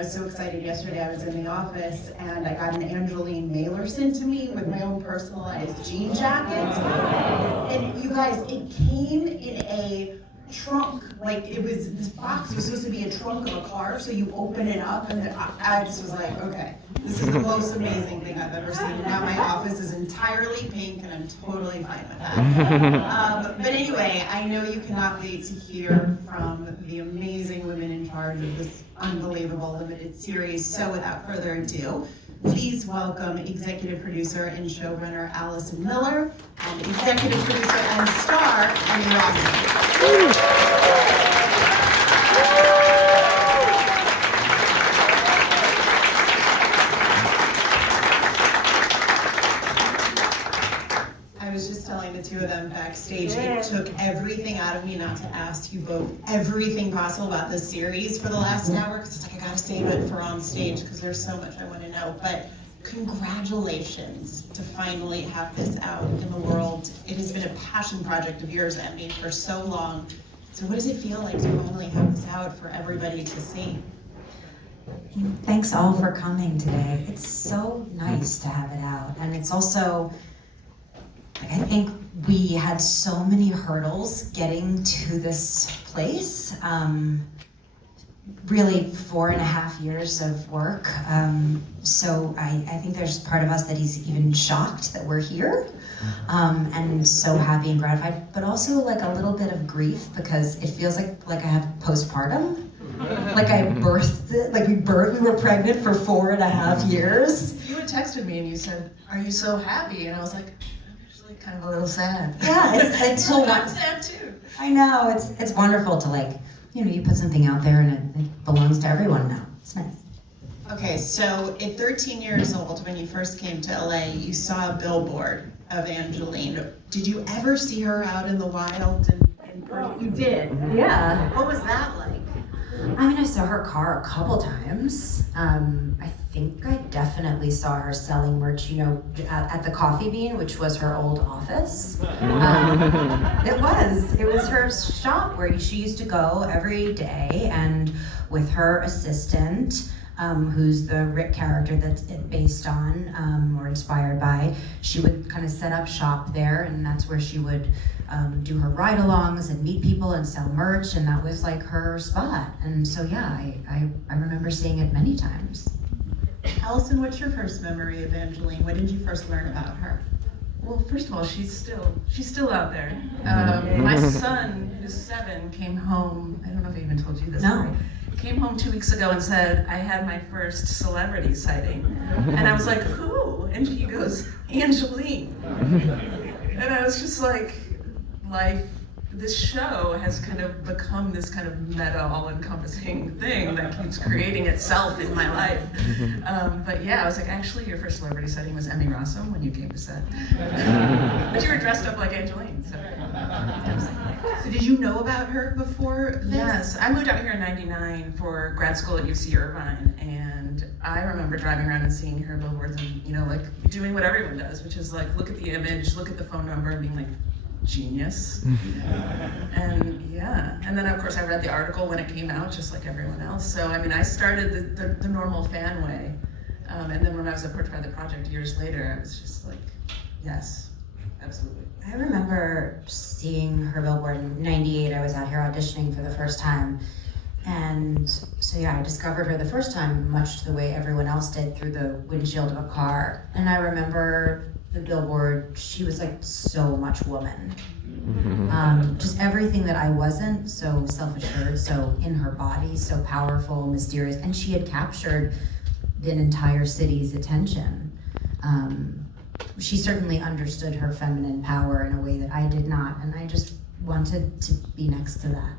I was so excited yesterday. I was in the office and I got an Angelyne mailer sent to me with my own personalized jean jacket. And you guys, it came in a trunk. Like this box was supposed to be a trunk of a car, so you open it up and I just was like, okay, this is the most amazing thing I've ever seen. And now my office is entirely pink and I'm totally fine with that. But anyway, I know you cannot wait to hear from the amazing women in charge of this unbelievable limited series. So without further ado, please welcome executive producer and showrunner Allison Miller and executive producer and star Emmy Rossum. I was just telling the two of them backstage, it took everything out of me not to ask you both everything possible about this series for the last hour, because it's like I gotta save it for on stage because there's so much I want to know. But congratulations to finally have this out in the world. It has been a passion project of yours, Emmy, for so long. So what does it feel like to finally have this out for everybody to see? Thanks all for coming today. It's so nice to have it out, and it's also, I think we had so many hurdles getting to this place. Really 4.5 years of work. So I think there's part of us that is even shocked that we're here, and so happy and gratified, but also like a little bit of grief because it feels like I have postpartum. Like I birthed it, like we were pregnant for 4.5 years. You had texted me and you said, "Are you so happy?" And I was like, kind of a little sad. Yeah, it's so I'm sad too. I know, it's wonderful to you put something out there and it belongs to everyone now. It's nice. Okay, so at 13 years old, when you first came to LA, you saw a billboard of Angelyne. Did you ever see her out in the wild? You did? Yeah. What was that like? I mean, I saw her car a couple times. I think I definitely saw her selling merch, at the Coffee Bean, which was her old office. It was her shop where she used to go every day, and with her assistant, who's the Rick character that's based on or inspired by, she would kind of set up shop there, and that's where she would do her ride-alongs and meet people and sell merch, and that was like her spot. And so yeah, I remember seeing it many times. Allison, what's your first memory of Angelyne? When did you first learn about her? Well, first of all, she's still out there. My son, who's 7, came home. I don't know if I even told you this. No. Story. Came home 2 weeks ago and said, I had my first celebrity sighting. And I was like, who? And he goes, Angelyne. And I was just like, this show has kind of become this kind of meta, all-encompassing thing that keeps creating itself in my life. But yeah, I was like, actually, your first celebrity sighting was Emmy Rossum when you came to set. But you were dressed up like Angelyne, so. So did you know about her before this? Yes, I moved out here in '99 for grad school at UC Irvine, and I remember driving around and seeing her billboards and, doing what everyone does, which is like, look at the image, look at the phone number, and being like, genius. And yeah, and then of course I read the article when it came out, just like everyone else. So I mean, I started the normal fan way, and then when I was approached by the project years later, I was just like, yes, absolutely. I remember seeing her billboard in '98. I was out here auditioning for the first time, and so yeah, I discovered her the first time much the way everyone else did, through the windshield of a car. And I remember the billboard, she was like so much woman. Just everything that I wasn't, so self-assured, so in her body, so powerful, mysterious, and she had captured an entire city's attention. She certainly understood her feminine power in a way that I did not, and I just wanted to be next to that.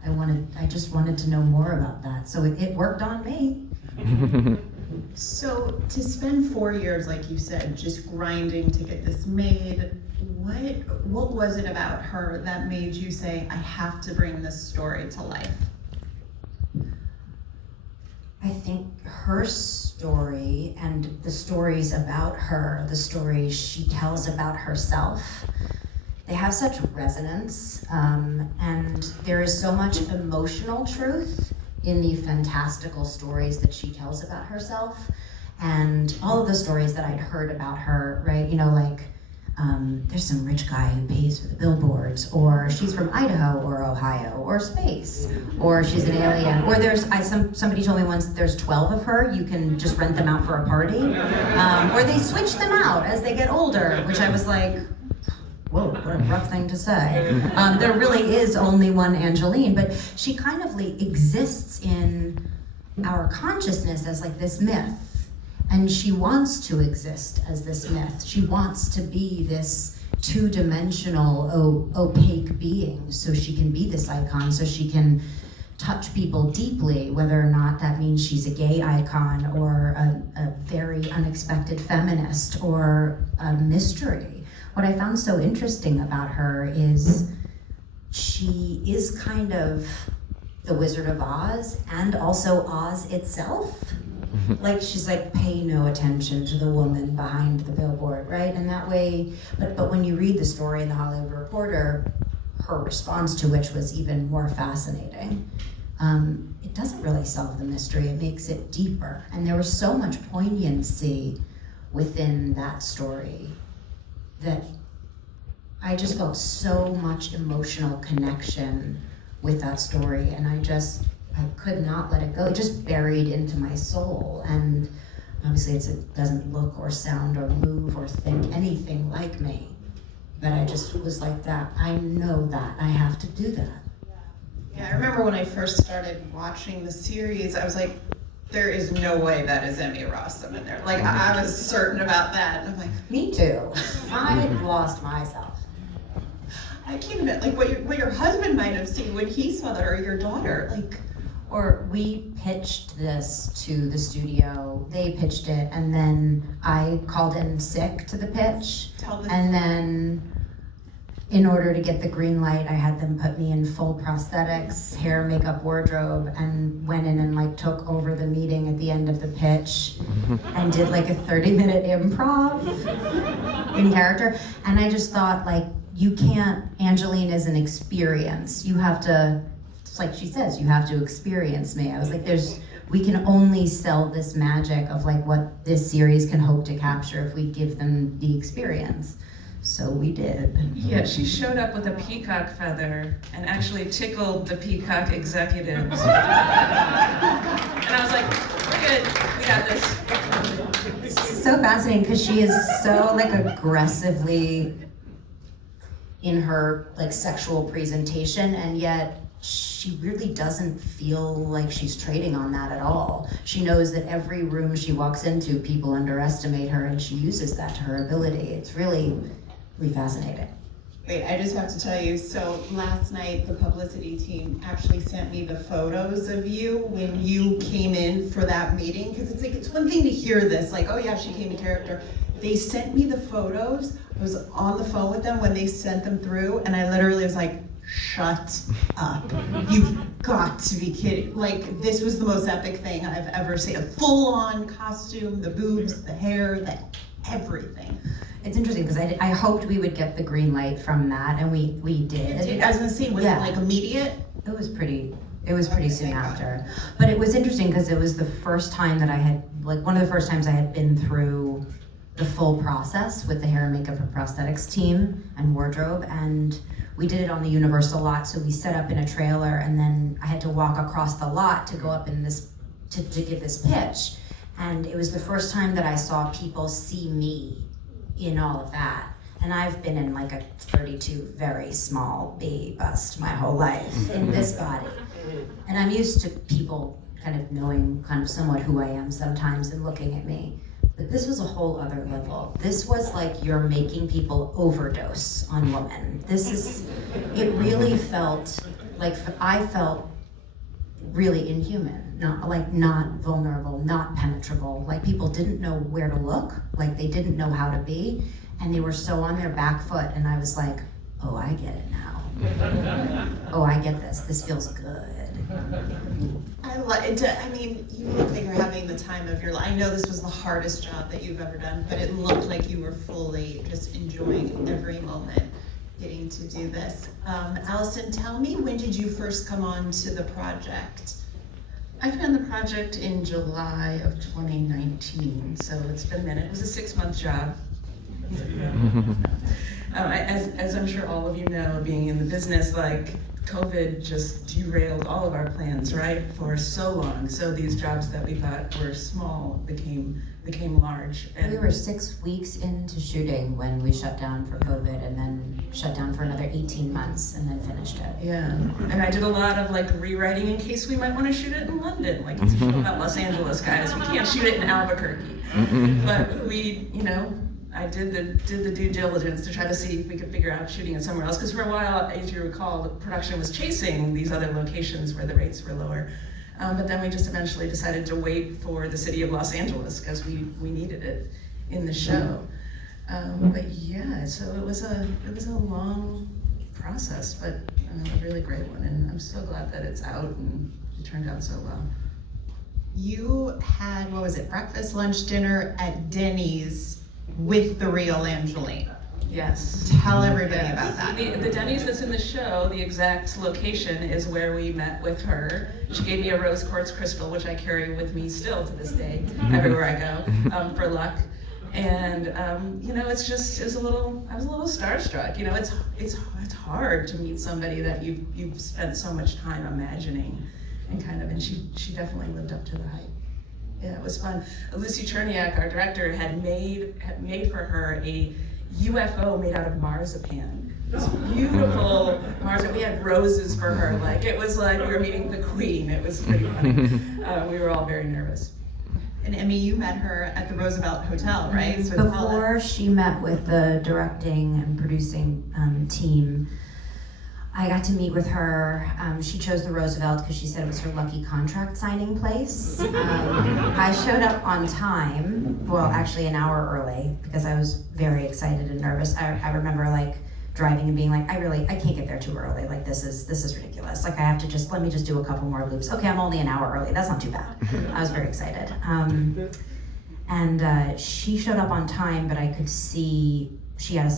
I just wanted to know more about that, so it worked on me. So to spend 4 years, like you said, just grinding to get this made, what was it about her that made you say, I have to bring this story to life? I think her story and the stories about her, the stories she tells about herself, they have such resonance, and there is so much emotional truth in the fantastical stories that she tells about herself. And all of the stories that I'd heard about her, right? You know, like, there's some rich guy who pays for the billboards, or she's from Idaho or Ohio or space, or she's an alien, or somebody told me once there's 12 of her, you can just rent them out for a party, or they switch them out as they get older, which I was like, whoa, what a rough thing to say. There really is only one Angelyne, but she kind of exists in our consciousness as like this myth. And she wants to exist as this myth. She wants to be this two-dimensional, opaque being, so she can be this icon, so she can touch people deeply, whether or not that means she's a gay icon or a very unexpected feminist or a mystery. What I found so interesting about her is she is kind of the Wizard of Oz and also Oz itself. Like, she's like, pay no attention to the woman behind the billboard, right? And that way, but when you read the story in the Hollywood Reporter, her response to which was even more fascinating, it doesn't really solve the mystery, it makes it deeper. And there was so much poignancy within that story that I just felt so much emotional connection with that story, and I could not let it go. It just buried into my soul. And obviously it doesn't look or sound or move or think anything like me. But I just was like that. I know that. I have to do that. Yeah, I remember when I first started watching the series, I was like, there is no way that is Emmy Rossum in there. Like, I was certain about that. And I'm like, me too. I lost myself. I can't imagine, like, what your husband might have seen when he saw that, or your daughter, like. Or we pitched this to the studio, they pitched it, and then I called in sick to the pitch. And then in order to get the green light, I had them put me in full prosthetics, hair, makeup, wardrobe, and went in and like took over the meeting at the end of the pitch and did like a 30-minute improv in character. And I just thought, like, you can't, Angelyne is an experience. You have to, like she says, you have to experience me. I was like, we can only sell this magic of like what this series can hope to capture if we give them the experience. So we did. Yeah, she showed up with a peacock feather and actually tickled the peacock executives. And I was like, we're good, we got this. It's so fascinating because she is so like aggressively in her like sexual presentation, and yet she really doesn't feel like she's trading on that at all. She knows that every room she walks into, people underestimate her, and she uses that to her ability. It's really, really fascinating. Wait, I just have to tell you, so last night the publicity team actually sent me the photos of you when you came in for that meeting, because it's like, it's one thing to hear this, like, oh yeah, she came in character. They sent me the photos. I was on the phone with them when they sent them through, and I literally was like, shut up. You've got to be kidding. Like, this was the most epic thing I've ever seen. A full-on costume, the boobs, the hair, everything. It's interesting because I hoped we would get the green light from that, and we did. I was gonna say, was it like immediate? It was pretty soon after. But it was interesting because it was the first time that I had, like, one of the first times I had been through the full process with the hair and makeup and prosthetics team and wardrobe, and we did it on the Universal lot, so we set up in a trailer, and then I had to walk across the lot to go up in this, to give this pitch. And it was the first time that I saw people see me in all of that. And I've been in like a 32 very small B bust my whole life in this body. And I'm used to people kind of knowing kind of somewhat who I am sometimes and looking at me. But this was a whole other level. This was like you're making people overdose on women. It really felt like, I felt really inhuman, not vulnerable, not penetrable. Like people didn't know where to look, like they didn't know how to be, and they were so on their back foot, and I was like, oh, I get it now. Oh, I get this. This feels good. I mean, you look like you're having the time of your life. I know this was the hardest job that you've ever done, but it looked like you were fully just enjoying every moment getting to do this. Allison, tell me, when did you first come on to the project? I found the project in July of 2019, so it's been a minute. It was a 6-month job. As I'm sure all of you know, being in the business, like COVID just derailed all of our plans, right, for so long. So these jobs that we thought were small became large. We were 6 weeks into shooting when we shut down for COVID, and then shut down for another 18 months, and then finished it. Yeah, and I did a lot of like rewriting in case we might want to shoot it in London. Like it's a show about Los Angeles, guys. We can't shoot it in Albuquerque. But we, I did the due diligence to try to see if we could figure out shooting it somewhere else. Because for a while, as you recall, the production was chasing these other locations where the rates were lower. But then we just eventually decided to wait for the city of Los Angeles because we needed it in the show. But yeah, so it was a long process, but a really great one. And I'm so glad that it's out and it turned out so well. You had, what was it, breakfast, lunch, dinner at Denny's with the real Angelyne. Yes. Tell everybody about that. The Denny's that's in the show, the exact location is where we met with her. She gave me a rose quartz crystal, which I carry with me still to this day, everywhere I go, for luck. And I was a little starstruck. It's hard to meet somebody that you've spent so much time imagining, and she definitely lived up to the hype. Yeah, it was fun. Lucy Cherniak, our director, had made for her a UFO made out of marzipan. This beautiful marzipan. We had roses for her. Like it was like we were meeting the queen. It was pretty funny. We were all very nervous. And Emmy, you met her at the Roosevelt Hotel, right? So Before she met with the directing and producing team, I got to meet with her. She chose the Roosevelt because she said it was her lucky contract signing place. I showed up on time, well, actually an hour early, because I was very excited and nervous. I remember like driving and being like, I can't get there too early. Like this is ridiculous. Like I have to let me just do a couple more loops. Okay, I'm only an hour early. That's not too bad. I was very excited. And she showed up on time, but I could see she had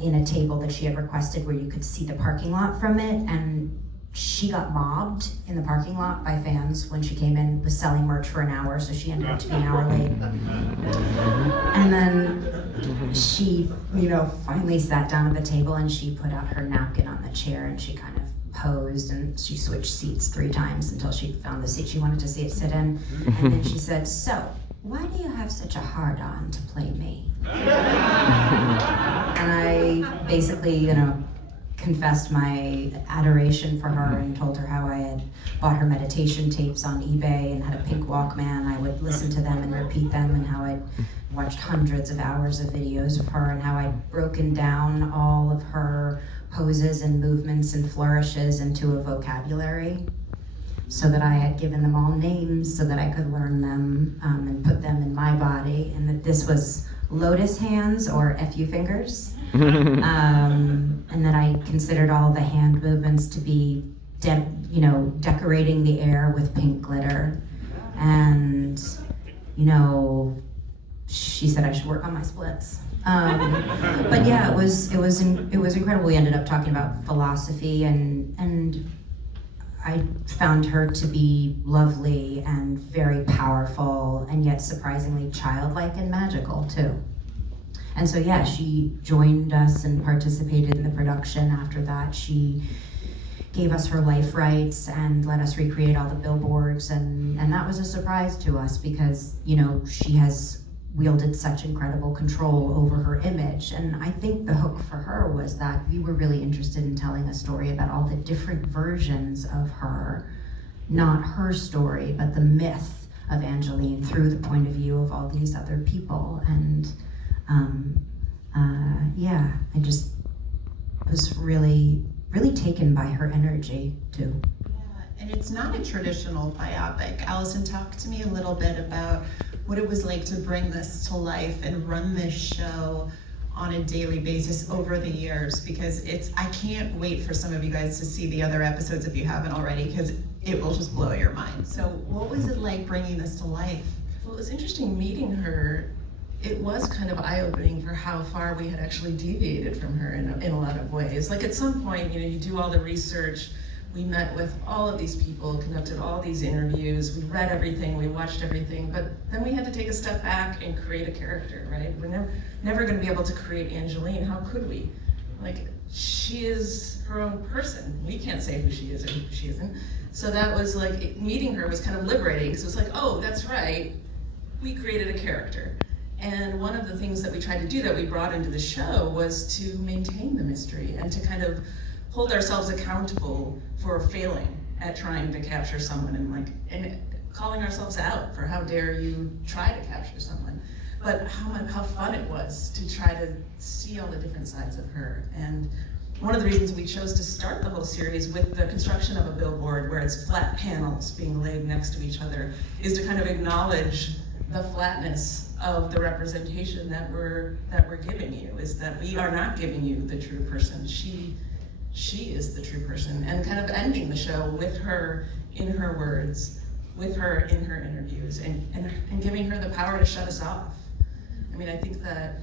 in a table that she had requested where you could see the parking lot from it, and she got mobbed in the parking lot by fans when she came in, was selling merch for an hour, so she ended up to be an hour late. And then she, finally sat down at the table and she put out her napkin on the chair and she kind of posed and she switched seats 3 times until she found the seat she wanted to sit in. And then she said, "So, why do you have such a hard-on to play me?" And I basically, confessed my adoration for her and told her how I had bought her meditation tapes on eBay and had a pink Walkman. I would listen to them and repeat them, and how I'd watched hundreds of hours of videos of her, and how I'd broken down all of her poses and movements and flourishes into a vocabulary, so that I had given them all names so that I could learn them and put them in my body, and that this was lotus hands or FU fingers. And that I considered all the hand movements to be decorating the air with pink glitter. And she said I should work on my splits. But yeah, it was incredible. We ended up talking about philosophy, and I found her to be lovely and very powerful, and yet surprisingly childlike and magical too. And so yeah, she joined us and participated in the production. After that, she gave us her life rights and let us recreate all the billboards, and that was a surprise to us because she has wielded such incredible control over her image. And I think the hook for her was that we were really interested in telling a story about all the different versions of her, not her story, but the myth of Angelyne through the point of view of all these other people. And I just was really, really taken by her energy too. Yeah, and it's not a traditional biopic. Allison, talk to me a little bit about what it was like to bring this to life and run this show on a daily basis over the years, because I can't wait for some of you guys to see the other episodes if you haven't already, because it will just blow your mind. So what was it like bringing this to life? Well, it was interesting meeting her. It was kind of eye-opening for how far we had actually deviated from her in a lot of ways. Like at some point, you do all the research. We met with all of these people, conducted all these interviews, we read everything, we watched everything, but then we had to take a step back and create a character, right? We're never gonna be able to create Angelyne, how could we? Like, she is her own person. We can't say who she is or who she isn't. So that was like, meeting her was kind of liberating, because it was like, oh, that's right, we created a character. And one of the things that we tried to do that we brought into the show was to maintain the mystery and to kind of hold ourselves accountable for failing at trying to capture someone and calling ourselves out for how dare you try to capture someone. But how fun it was to try to see all the different sides of her. And one of the reasons we chose to start the whole series with the construction of a billboard where it's flat panels being laid next to each other is to kind of acknowledge the flatness of the representation that we're giving you, is that we are not giving you the true person. She is the true person, and kind of ending the show with her in her words, with her in her interviews, and giving her the power to shut us off. I mean, I think that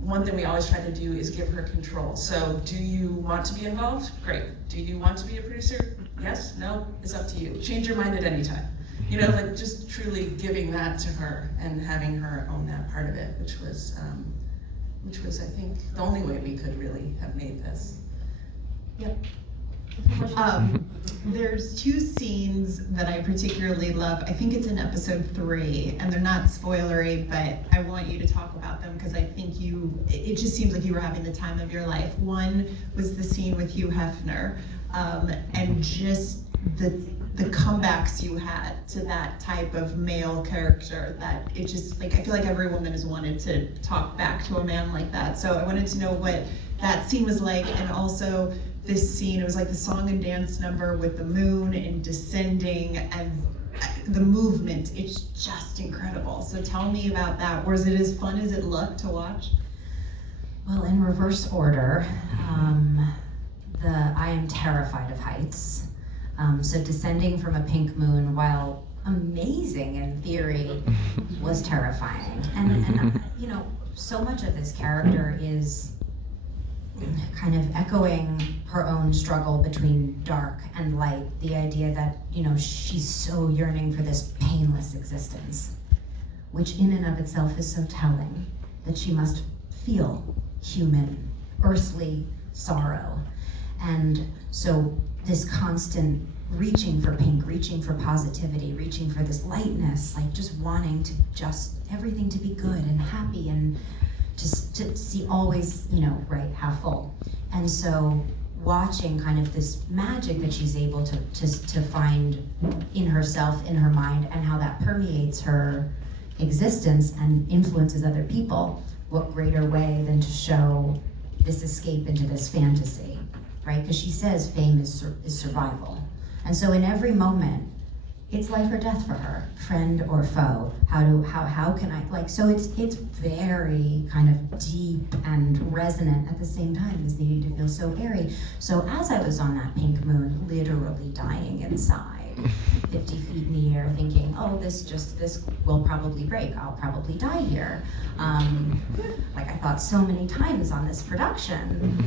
one thing we always try to do is give her control. So, do you want to be involved? Great. Do you want to be a producer? Yes? No? It's up to you. Change your mind at any time. You know, like just truly giving that to her and having her own that part of it, which was, I think, the only way we could really have made this. Yep. There's two scenes that I particularly love. I think it's in episode 3, and they're not spoilery, but I want you to talk about them because I think it just seems like you were having the time of your life. One was the scene with Hugh Hefner, and just the comebacks you had to that type of male character, that it just, like, I feel like every woman has wanted to talk back to a man like that. So I wanted to know what that scene was like, and also this scene, it was like the song and dance number with the moon and descending and the movement, it's just incredible. So tell me about that. Was it as fun as it looked to watch? Well, in reverse order, I am terrified of heights. So descending from a pink moon, while amazing in theory, was terrifying. And you know, so much of this character is kind of echoing her own struggle between dark and light. The idea that, you know, she's so yearning for this painless existence, which in and of itself is so telling, that she must feel human, earthly sorrow. And so this constant reaching for pink, reaching for positivity, reaching for this lightness, like just wanting to just everything to be good and happy and just to see always, you know, right, half full. And so watching kind of this magic that she's able to find in herself, in her mind, and how that permeates her existence and influences other people, what greater way than to show this escape into this fantasy, right? Because she says fame is survival. And so in every moment, it's life or death for her, friend or foe. How can I, like, so it's very kind of deep and resonant at the same time as needing to feel so airy. So as I was on that pink moon, literally dying inside, 50 feet in the air, thinking, oh, this will probably break, I'll probably die here. Like I thought so many times on this production.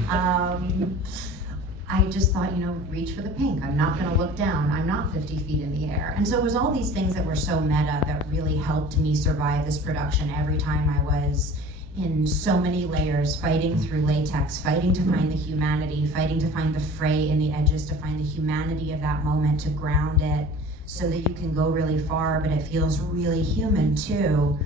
I just thought, you know, reach for the pink. I'm not gonna look down. I'm not 50 feet in the air. And so it was all these things that were so meta that really helped me survive this production every time I was in so many layers, fighting through latex, fighting to find the humanity, fighting to find the fray in the edges, to find the humanity of that moment, to ground it so that you can go really far, but it feels really human too.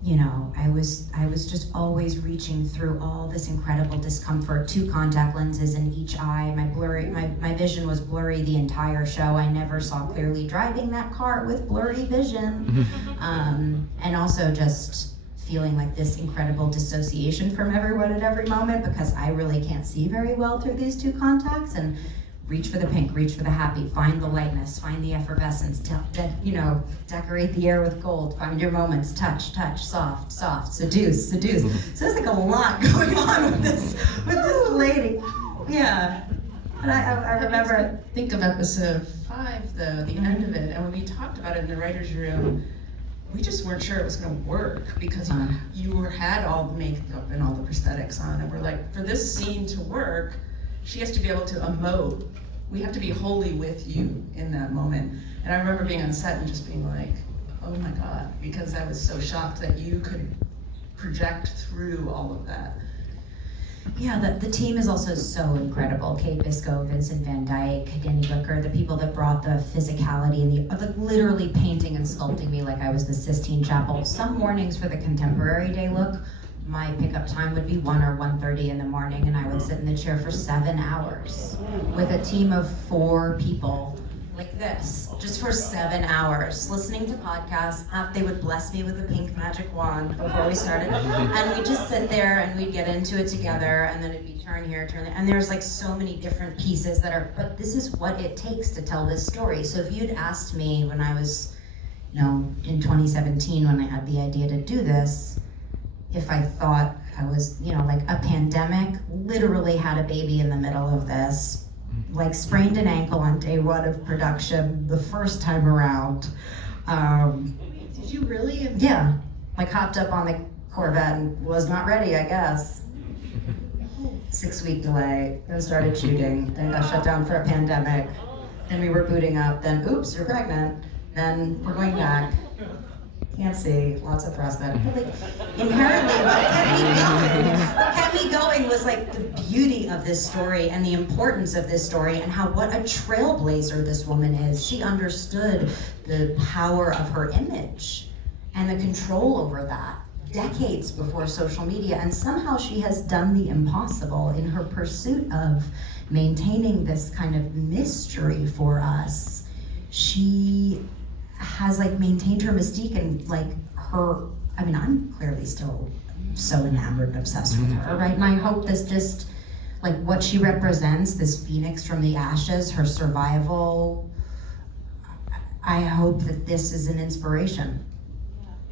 You know, I was just always reaching through all this incredible discomfort, 2 contact lenses in each eye. My vision was blurry the entire show. I never saw clearly driving that car with blurry vision. And also just feeling like this incredible dissociation from everyone at every moment, because I really can't see very well through these 2 contacts. And reach for the pink, reach for the happy, find the lightness, find the effervescence, you know, decorate the air with gold, find your moments, touch, soft, seduce. So there's like a lot going on with this lady. Yeah. And I remember. Think of episode 5 though, the end of it, and when we talked about it in the writer's room, we just weren't sure it was gonna work because you had all the makeup and all the prosthetics on, and we're like, for this scene to work, she has to be able to emote. We have to be wholly with you in that moment. And I remember being on set and just being like, oh my God, because I was so shocked that you could project through all of that. Yeah, the team is also so incredible. Kate Biscoe, Vincent Van Dyke, Danny Licker, the people that brought the physicality and the literally painting and sculpting me like I was the Sistine Chapel. Some mornings for the contemporary day look, my pickup time would be 1 or 1:30 in the morning, and I would sit in the chair for 7 hours with a team of 4 people like this, just for 7 hours, listening to podcasts. They would bless me with a pink magic wand before we started, and we'd just sit there and we'd get into it together, and then it'd be turn here, turn there, and there's like so many different pieces that are, but this is what it takes to tell this story. So if you'd asked me when I was, in 2017 when I had the idea to do this, if I thought I was, like a pandemic, literally had a baby in the middle of this, like sprained an ankle on day 1 of production the first time around. Did you really? Yeah, like hopped up on the Corvette and was not ready, I guess. 6-week delay, then started shooting, then got shut down for a pandemic, then we were booting up, then oops, you're pregnant, then we're going back. Can't see, lots of prosthetic. But like, inherently, what kept me going was like the beauty of this story and the importance of this story and what a trailblazer this woman is. She understood the power of her image and the control over that decades before social media, and somehow she has done the impossible in her pursuit of maintaining this kind of mystery for us. She has like maintained her mystique and like I'm clearly still so enamored and obsessed with her, right? And I hope this just, like what she represents, this phoenix from the ashes, her survival, I hope that this is an inspiration.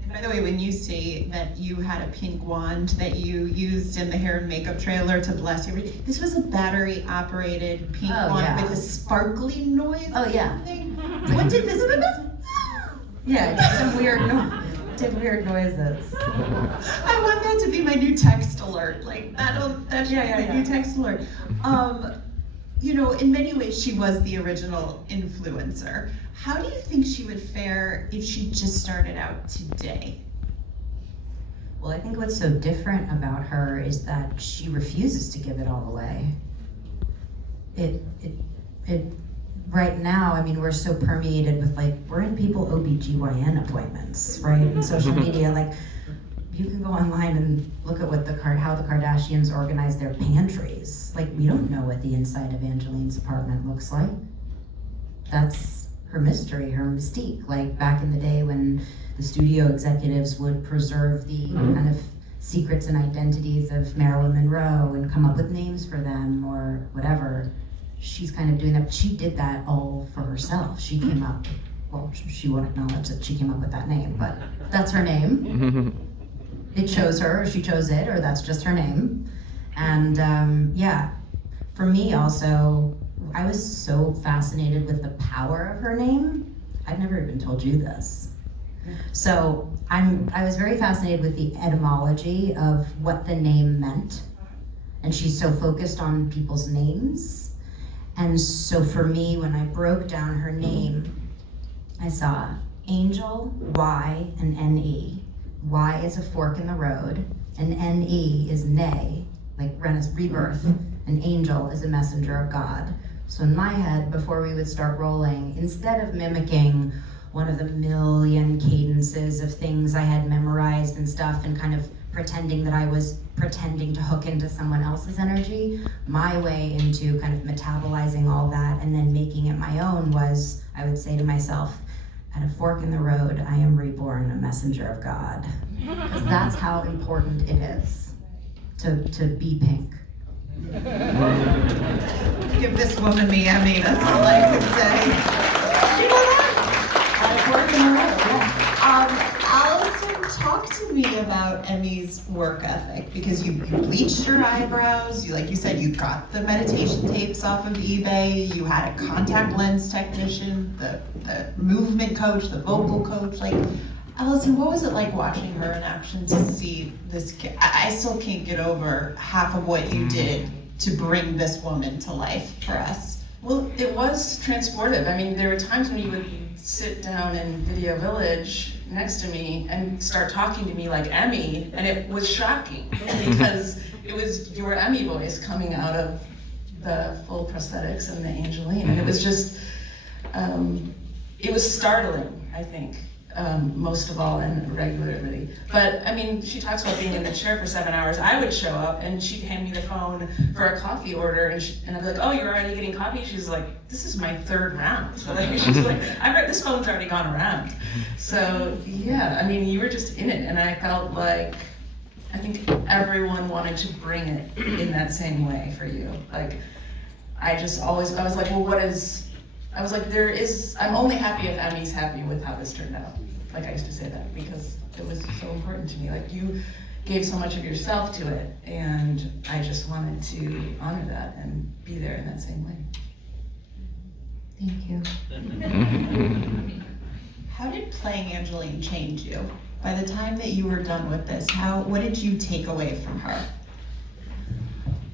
And by the way, when you say that you had a pink wand that you used in the hair and makeup trailer to bless you, this was a battery operated pink wand with a sparkly noise. Oh yeah. Thing. What did this Yeah, it did weird noises. I want that to be my new text alert. Like that should be the new text alert. In many ways she was the original influencer. How do you think she would fare if she just started out today? Well, I think what's so different about her is that she refuses to give it all away. Right now, we're so permeated with we're in people OBGYN appointments, right? And social media, you can go online and look at how the Kardashians organize their pantries. We don't know what the inside of Angelyne's apartment looks like. That's her mystery, her mystique. Back in the day when the studio executives would preserve the kind of secrets and identities of Marilyn Monroe and come up with names for them or whatever. She's kind of doing that. She did that all for herself. She came up, she won't acknowledge that she came up with that name, but that's her name. It chose her, or she chose it, or that's just her name. And for me also, I was so fascinated with the power of her name. I've never even told you this. So I was very fascinated with the etymology of what the name meant. And she's so focused on people's names. And so for me, when I broke down her name, I saw Angel, Y, and N-E. Y is a fork in the road, and N-E is nay, like rebirth. An angel is a messenger of God. So in my head, before we would start rolling, instead of mimicking one of the million cadences of things I had memorized and stuff and kind of pretending that I was pretending to hook into someone else's energy, my way into kind of metabolizing all that and then making it my own was, I would say to myself, at a fork in the road, I am reborn, a messenger of God. Because that's how important it is to be pink. Give this woman the Emmy, that's all I could say. You know that? At a fork in the road, yeah. Allison, talk to me about Emmy's work ethic, because you bleached your eyebrows, like you said, you got the meditation tapes off of eBay, you had a contact lens technician, the movement coach, the vocal coach. Allison, what was it like watching her in action to see this kid? I still can't get over half of what you did to bring this woman to life for us? Well, it was transportive. I mean, there were times when you would sit down in Video Village next to me and start talking to me like Emmy, and it was shocking because it was your Emmy voice coming out of the full prosthetics and the Angelyne, and it was just, it was startling, I think, most of all, and regularly. But I mean, she talks about being in the chair for 7 hours. I would show up and she'd hand me the phone for a coffee order, and I'd be like, "Oh, you're already getting coffee?" She's like, "This is my 3rd round." So like, she's like, "This phone's already gone around." So yeah, I mean, you were just in it, and I felt like, I think everyone wanted to bring it in that same way for you. Like, I was like, well, I was like, I'm only happy if Emmy's happy with how this turned out. Like, I used to say that because it was so important to me. Like, you gave so much of yourself to it, and I just wanted to honor that and be there in that same way. Thank you. How did playing Angelyne change you? By the time that you were done with this, what did you take away from her?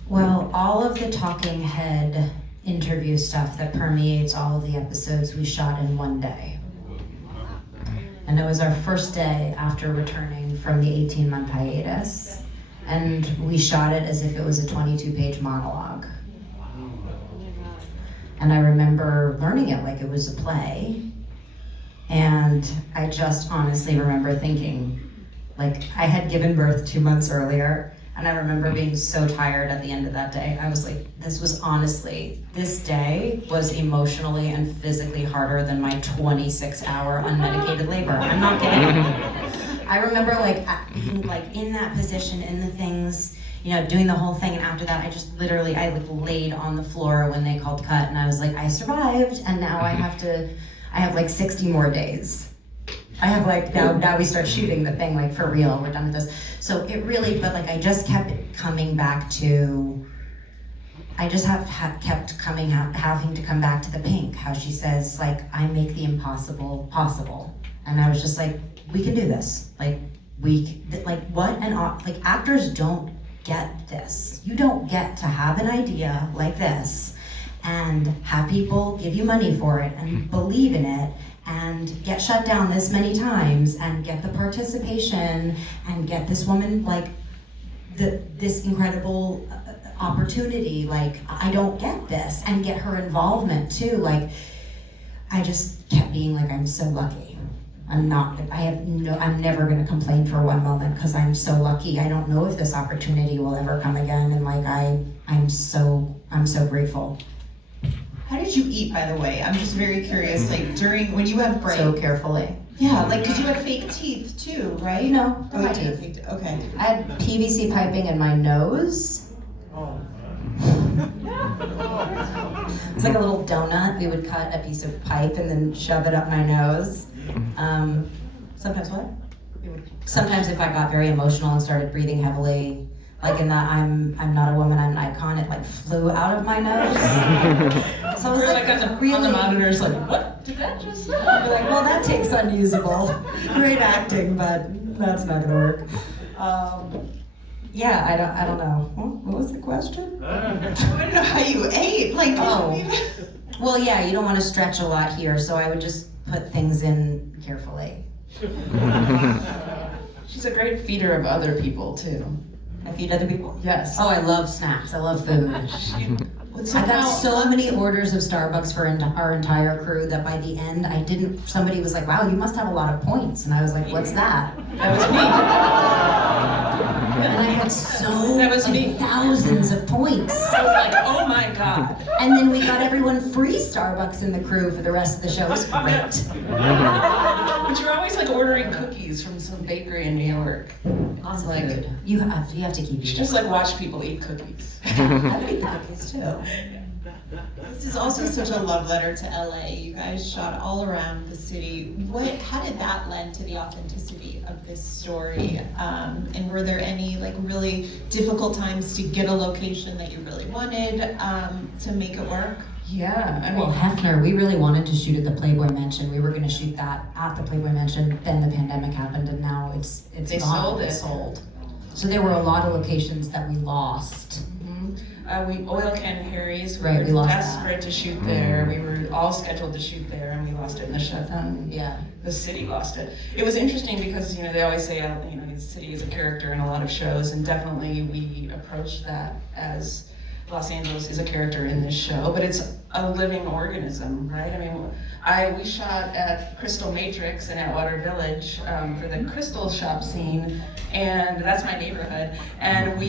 Well, all of the talking head interview stuff that permeates all of the episodes we shot in one day. And it was our first day after returning from the 18-month hiatus. And we shot it as if it was a 22-page monologue. And I remember learning it like it was a play. And I just honestly remember thinking, like, I had given birth 2 months earlier, and I remember being so tired at the end of that day. I was like, this day was emotionally and physically harder than my 26-hour unmedicated labor. I'm not kidding. I remember being in that position, in the things, doing the whole thing, and after that, I just literally, I laid on the floor when they called cut, and I was like, I survived, and now I have 60 more days. I have now we start shooting the thing for real, we're done with this. So it really, but I just kept coming back to, I just kept having to come back to the pink, how she says, I make the impossible possible. And I was just like, we can do this. Actors don't get this. You don't get to have an idea like this and have people give you money for it and believe in it and get shut down this many times and get the participation and get this woman this incredible opportunity. I don't get this, and get her involvement too. I just kept being I'm so lucky. I'm never gonna complain for one moment because I'm so lucky. I don't know if this opportunity will ever come again, and I'm so grateful. How did you eat, by the way? I'm just very curious, when you have break. So carefully. Yeah, because you had fake teeth too, right? No, Oh, my you had teeth. fake teeth. Okay. I had PVC piping in my nose. Oh. It's like a little donut. We would cut a piece of pipe and then shove it up my nose. Sometimes what? Sometimes if I got very emotional and started breathing heavily, in that I'm not a woman, I'm an icon, it flew out of my nose. So I was on the monitors, what did that just say? I'd be well, that takes unusable. Great acting, but that's not gonna work. Yeah, I don't know. What was the question? I don't know how you ate. Well, yeah, you don't want to stretch a lot here, so I would just put things in carefully. She's a great feeder of other people too. I feed other people? Yes. Oh, I love snacks. I love food. I got so many orders of Starbucks for our entire crew that by the end, somebody was like, wow, you must have a lot of points. And I was like, what's that? That was me. And I had thousands of points. I was like, oh my God. And then we got everyone free Starbucks in the crew for the rest of the show. It was great. But you're always ordering cookies from some bakery in New York. Lots of food. You have to keep You eating. just watch people eat cookies. I eat cookies too. This is also such a love letter to LA. You guys shot all around the city. How did that lend to the authenticity of this story? And were there any really difficult times to get a location that you really wanted to make it work? Yeah, Well, Hefner, we really wanted to shoot at the Playboy Mansion. We were going to shoot that at the Playboy Mansion. Then the pandemic happened, and now it's they gone. sold it. It's sold. So there were a lot of locations that we lost. Mm-hmm. We Oil Can Harry's. Right, we were lost desperate to shoot there. We were all scheduled to shoot there, and we lost it in the shutdown. Yeah. The city lost it. It was interesting because they always say the city is a character in a lot of shows, and definitely we approached that as Los Angeles is a character in this show, but it's a living organism, right? I mean, we shot at Crystal Matrix in Atwater Village for the Crystal shop scene, and that's my neighborhood. And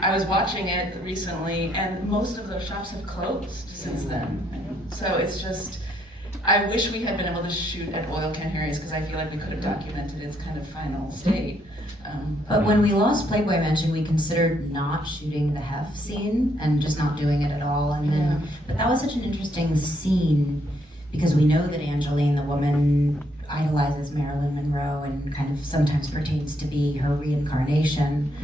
I was watching it recently, and most of those shops have closed since then. So it's just, I wish we had been able to shoot at Oil Can Harry's because I feel like we could have documented its kind of final state. But when we lost Playboy Mansion, we considered not shooting the Hef scene and just not doing it at all. And then, but that was such an interesting scene because we know that Angelyne, the woman, idolizes Marilyn Monroe and kind of sometimes pertains to be her reincarnation.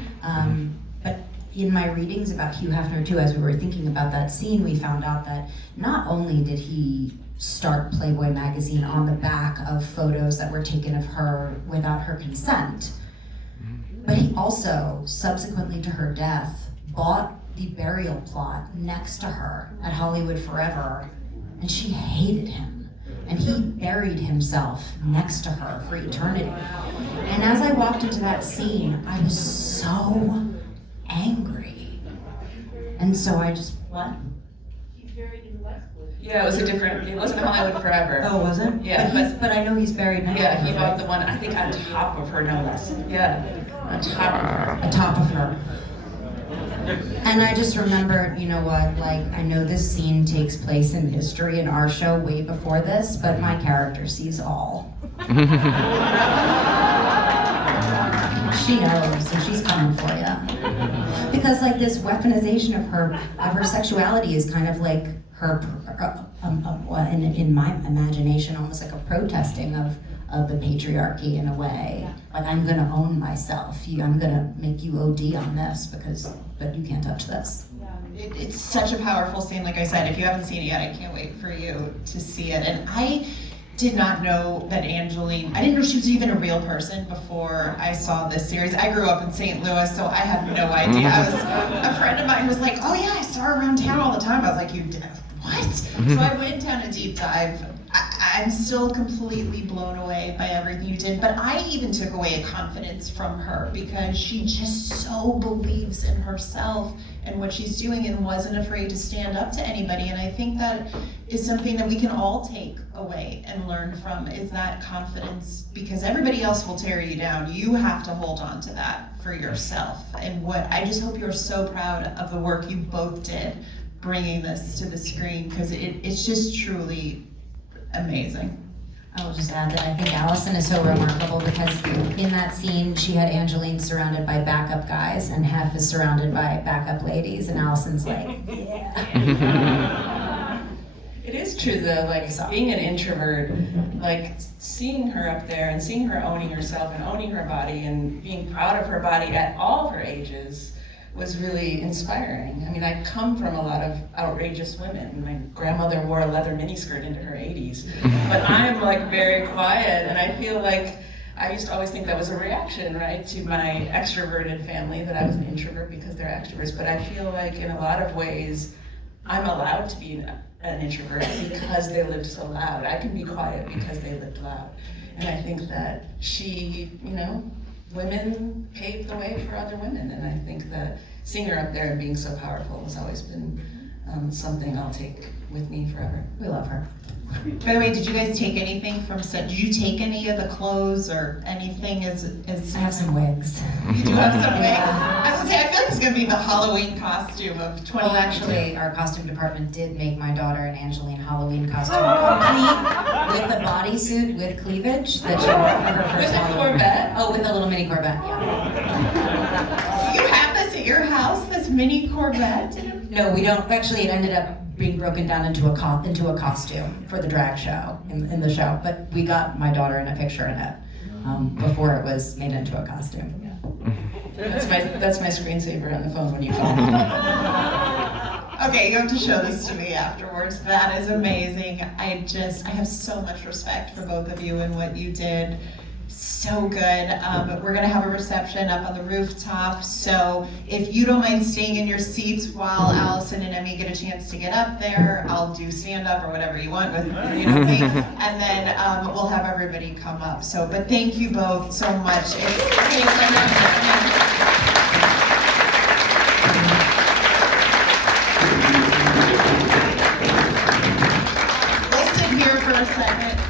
But in my readings about Hugh Hefner too, as we were thinking about that scene, we found out that not only did he start Playboy magazine on the back of photos that were taken of her without her consent, but he also, subsequently to her death, bought the burial plot next to her at Hollywood Forever, and she hated him. And he buried himself next to her for eternity. And as I walked into that scene, I was so angry. And so I just, what? Yeah, it wasn't Hollywood Forever. Oh, was it? Yeah, but I know he's buried now. Yeah, he bought the one, I think on top of her, no less. Yeah, on top of her. On top of her. And I just remembered, you know what, like, I know this scene takes place in history in our show way before this, but my character sees all. She knows, and she's coming for you. Because like this weaponization of her sexuality is kind of like her, in my imagination, almost like a protesting of the patriarchy in a way. Like, I'm gonna own myself. I'm gonna make you OD on this but you can't touch this. It's such a powerful scene. Like I said, if you haven't seen it yet, I can't wait for you to see it. And I did not know that Angelyne, I didn't know she was even a real person before I saw this series. I grew up in St. Louis, so I had no idea. A friend of mine was like, oh yeah, I saw her around town all the time. I was like, you did? What? So I went down a deep dive. I'm still completely blown away by everything you did, but I even took away a confidence from her because she just so believes in herself and what she's doing and wasn't afraid to stand up to anybody. And I think that is something that we can all take away and learn from, is that confidence, because everybody else will tear you down. You have to hold on to that for yourself. And I just hope you're so proud of the work you both did bringing this to the screen, because it's just truly amazing. I will just add that I think Allison is so remarkable because in that scene she had Angelyne surrounded by backup guys and Hef is surrounded by backup ladies, and Allison's like, yeah. It is true though, like being an introvert, like seeing her up there and seeing her owning herself and owning her body and being proud of her body at all her ages was really inspiring. I mean, I come from a lot of outrageous women. My grandmother wore a leather miniskirt into her 80s, but I'm like very quiet, and I feel like I used to always think that was a reaction, right, to my extroverted family, that I was an introvert because they're extroverts, but I feel like in a lot of ways, I'm allowed to be an introvert because they lived so loud. I can be quiet because they lived loud. And I think that women paved the way for other women, and I think that seeing her up there and being so powerful has always been something I'll take with me forever. We love her. By the way, did you guys take anything from set? Did you take any of the clothes or anything as I have some wigs. You do have some wigs? I was gonna say, I feel like it's gonna be the Halloween costume of 2022. Well, actually, our costume department did make my daughter an Angelyne Halloween costume, complete with a bodysuit with cleavage that she wore for her first With a Halloween. Corvette? Oh, with a little mini Corvette, yeah. You have this at your house, this mini Corvette? No, we don't. Actually, it ended up being broken down into a costume for the drag show in the show. But we got my daughter in a picture in it before it was made into a costume. That's my screensaver on the phone when you call me. Okay, you have to show this to me afterwards. That is amazing. I have so much respect for both of you and what you did. So good. We're gonna have a reception up on the rooftop, so if you don't mind staying in your seats while Allison and Emmy get a chance to get up there, I'll do stand up or whatever you want with me, and then we'll have everybody come up. So, but thank you both so much. We'll sit here for a second.